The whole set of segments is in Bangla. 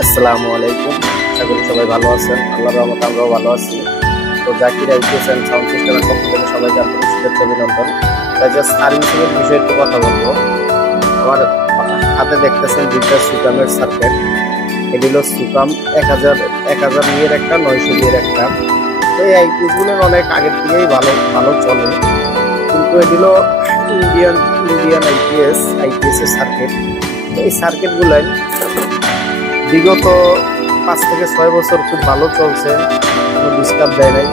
আসসালামু আলাইকুম। আশা করি সবাই ভালো আছেন। আল্লাহর রহমতে আমরাও ভালো আছি। তো জাকির আইপিএস এন্ড সাউন্ড সিস্টেমের পক্ষ থেকে সবাইকে আন্তরিক শুভেচ্ছা অভিনন্দন। তাই জাস্ট সার্ভিসিং এর বিষয়ে একটু কথা বলবো। আমার হাতে দেখতেছেন দুইটা সুকামের সার্কিট। এটি হলো সুকাম 1000 নিয়ের একটা, 900 নিয়ের একটা। তো এই আইপিএস গুলোর অনেক আগের থেকেই ভালো ভালো চলে, কিন্তু এটি হলো ইন্ডিয়ান আইপিএস এর সার্কিট। এই সার্কিট গুলাই বিগত 5 থেকে 6 বছর খুব ভালো চলছে, কোনো ডিস্টার্ব দেয় নাই।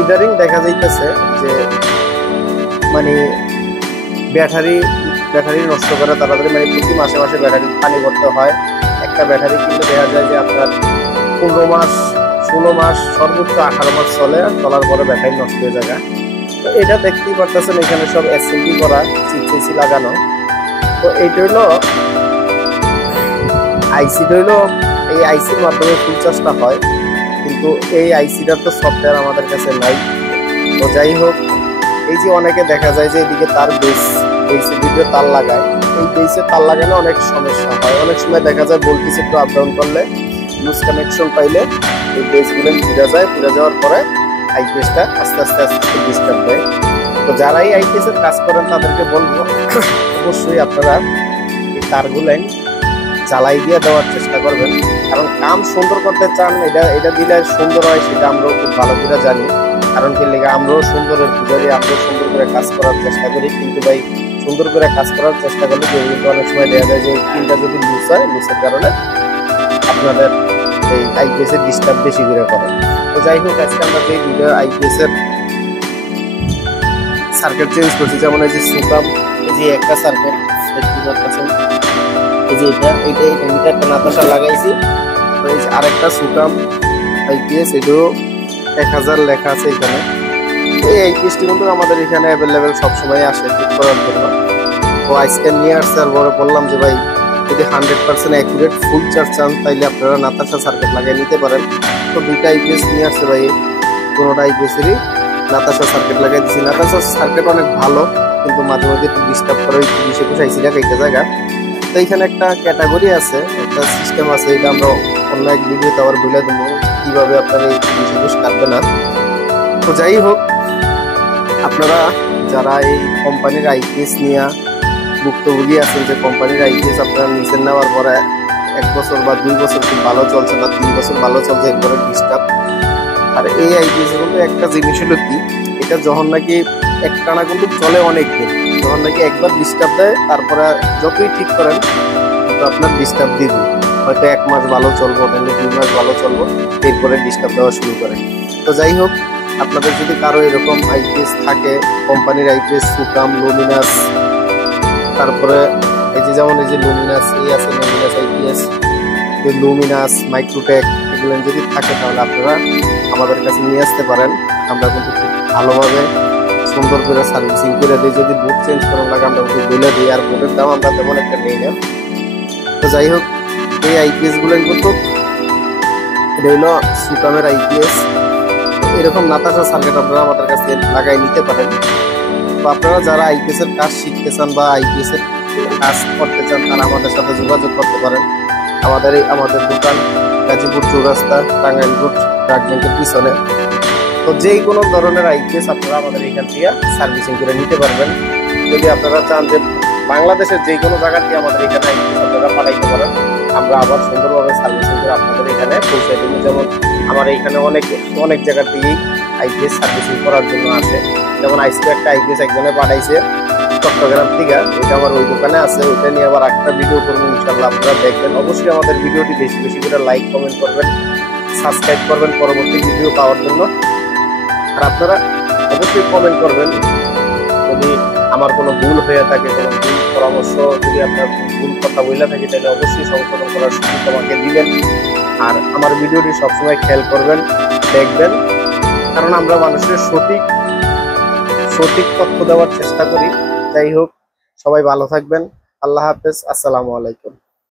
ইদারিং দেখা যাইতেছে যে মানে ব্যাটারি নষ্ট করে তাড়াতাড়ি, মানে প্রতি মাসে মাসে ব্যাটারি পানি করতে হয়। একটা ব্যাটারি কিনলে দেখা যায় যে আপনার 15 মাস 16 মাস সর্বোচ্চ 18 মাস চলে, আর চলার পরে ব্যাটারি নষ্ট হয়ে যায়। তো এটা দেখতেই পারতেছেন, এখানে সব এসএমডি করা, সিসি লাগানো। তো এইটা হলো আইসিটা হইলো, এই আইসির মাধ্যমে ফুল চার্জটা হয়, কিন্তু এই আইসিটার তো সফটওয়্যার আমাদের কাছে নাই। তো যাই হোক, এই যে অনেকে দেখা যায় যে এদিকে তার বেসের ভিতরে তার লাগায়, এই বেসে তার লাগানো অনেক সমস্যা হয়। অনেক সময় দেখা যায় ভোল্টেজ একটু আপ ডাউন করলে, লুজ কানেকশন পাইলে এই বেসগুলো পুড়ে যাওয়ার পরে আইপিএসটা আস্তে আস্তে ডিস্টার্ব দেয়। তো যারা এই আইপিএস এর কাজ করেন তাদেরকে বলবো, অবশ্যই আপনারা এই তারগুলাই জ্বালাই দিয়ে দেওয়ার চেষ্টা করবেন। কারণ কাম সুন্দর করতে চান, এটা দিলে সুন্দর হয়, সেটা আমরাও খুব ভালো করে জানি। কারণ কি লেগে আমরাও সুন্দরের পূজারি, আমরাও সুন্দর করে কাজ করার চেষ্টা করি। কিন্তু ভাই সুন্দর করে কাজ করার চেষ্টা করলে কিন্তু অনেক সময় দেখা যায় যে ওই পিনটা যদি লুজ হয়, লুজের কারণে আপনাদের এই আইপিএস এর ডিস্টার্ব বেশি করে করে। তো যাই হোক, আজকে আমরা যে ভিডিও আইপিএস এর সার্কিট চেঞ্জ করছি, যেমন এই যে সুকাম, এই যে একটা সার্কিট দেখতে পাচ্ছেন, এই যে এটা একটা নাতাশা লাগাইছি। তো এই যে আরেকটা সুকাম আইপিএস, এটাও 1000 লেখা আছে এখানে। তো এই আইপিএসটি কিন্তু আমাদের এখানে অ্যাভেলেবেল সবসময় আসে ঠিক করার জন্য। তো আজকে নিয়ে আসছে, আর বড় বললাম যে ভাই যদি 100% অ্যাকুরেট ফুল চার্জ চান তাইলে আপনারা নাতাশা সার্কিট লাগিয়ে নিতে পারেন। তো দুইটা আইপিএস নিয়ে আসছে ভাই, কোনোটা আইপিএসেরই নাতাশা সার্কিট লাগাই দিচ্ছি। নাতাশা সার্কিট অনেক ভালো, কিন্তু মাঝে মাঝে একটু ডিস্টার্ব করে, 20-21 আইসিটা একটা জায়গা। তো এখানে একটা ক্যাটাগরি আছে, একটা সিস্টেম আছে, এটা আমরা অন্য এক ভিডিওতে আবার বলে দেবো কিভাবে আপনারা এই 20-21 কাটবে না। তো যাই হোক, আপনারা যারা এই কোম্পানির আইপিএস নিয়ে ভুক্তভোগী আছেন, যে কোম্পানির আইপিএস আপনারা নিচে নেওয়ার পরে 1 বছর বা 2 বছর খুব ভালো চলছে, বা 3 বছর ভালো চলছে, এরপরে ডিস্টার্ব। আর এই আইপিএস এর মধ্যে একটা জিনিস হলো কি, এটা যখন নাকি একটানা কিন্তু চলে অনেক দিন, যখন নাকি একবার ডিস্টার্ব দেয়, তারপরে যতই ঠিক করেন কিন্তু আপনার ডিস্টার্ব দিবে। হয়তো 1 মাস ভালো চলবো, তাহলে 2 মাস ভালো চলবো, এরপরে ডিস্টার্ব দেওয়া শুরু করে। তো যাই হোক, আপনাদের যদি কারো এরকম আইপিএস থাকে, কোম্পানির আইপিএস, সুকাম, লুমিনাস, তারপরে এই যে যেমন এই যে লুমিনাস এই আছে, লুমিনাস আইপিএস, লুমিনাস, মাইক্রোটেক, এগুলো যদি থাকে তাহলে আপনারা আমাদের কাছে নিয়ে আসতে পারেন। আমরা কিন্তু খুব ভালোভাবে সুন্দর করে সার্ভিসিং করে দিই। যদি বুট চেঞ্জ করার লাগে আমরা কিন্তু বলে দিই, আর বুটের দাম আমরা তেমন একটা নেই না। তো যাই হোক, এই আইপিএস গুলো কিন্তু এটা হলো সুকামের আইপিএস। এরকম নাতাশা সার্কিট আপনারা আমাদের কাছে লাগাই নিতে পারেন। তো আপনারা যারা আইপিএস এর কাজ শিখতে চান বা আইপিএস এর কাজ করতে চান, তারা আমাদের সাথে যোগাযোগ করতে পারেন। আমাদের দোকান গাজীপুর চৌরাস্তা, টাঙ্গাইল রোড, ব্র্যাক ব্যাংকের পিছনে। তো যেই কোনো ধরনের আইপিএস আপনারা আমাদের এখান থেকে সার্ভিসিং করে নিতে পারবেন। যদি আপনারা চান যে বাংলাদেশের যে কোনো জায়গাতে আমাদের এখানে আইপিএস আপনারা পাঠাইতে পারেন, আমরা আবার সুন্দরভাবে সার্ভিসিং করে আপনাদের এখানে পৌঁছে দেব। যেমন আমার এইখানে অনেক জায়গা থেকেই আইপিএস সার্ভিসিং করার জন্য আসে। যেমন আজকে একটা আইপিএস একজনে পাঠাইছে চট্টগ্রাম থেকে, ওইটা আমার ওই দোকানে আছে, ওইটা নিয়ে আবার একটা ভিডিও করবেন ইনশাল্লাহ, আপনারা দেখবেন। অবশ্যই আমাদের ভিডিওটি বেশি বেশি করে লাইক, কমেন্ট করবেন, সাবস্ক্রাইব করবেন পরবর্তী ভিডিও পাওয়ার জন্য। আর আপনারা অবশ্যই কমেন্ট করবেন যদি আমার কোনো ভুল হয়ে থাকে, কোনো ভুল পরামর্শ, যদি আপনার ভুল কথা বলে থাকে, তাহলে অবশ্যই সংশোধন করার সুযোগ আমাকে দিবেন। আর আমার ভিডিওটি সবসময় খেয়াল করবেন, দেখবেন, কারণ আমরা মানুষের সঠিক তথ্য দেওয়ার চেষ্টা করি। যাই হোক, সবাই ভালো থাকবেন। আল্লাহ হাফেজ, আসসালামু আলাইকুম।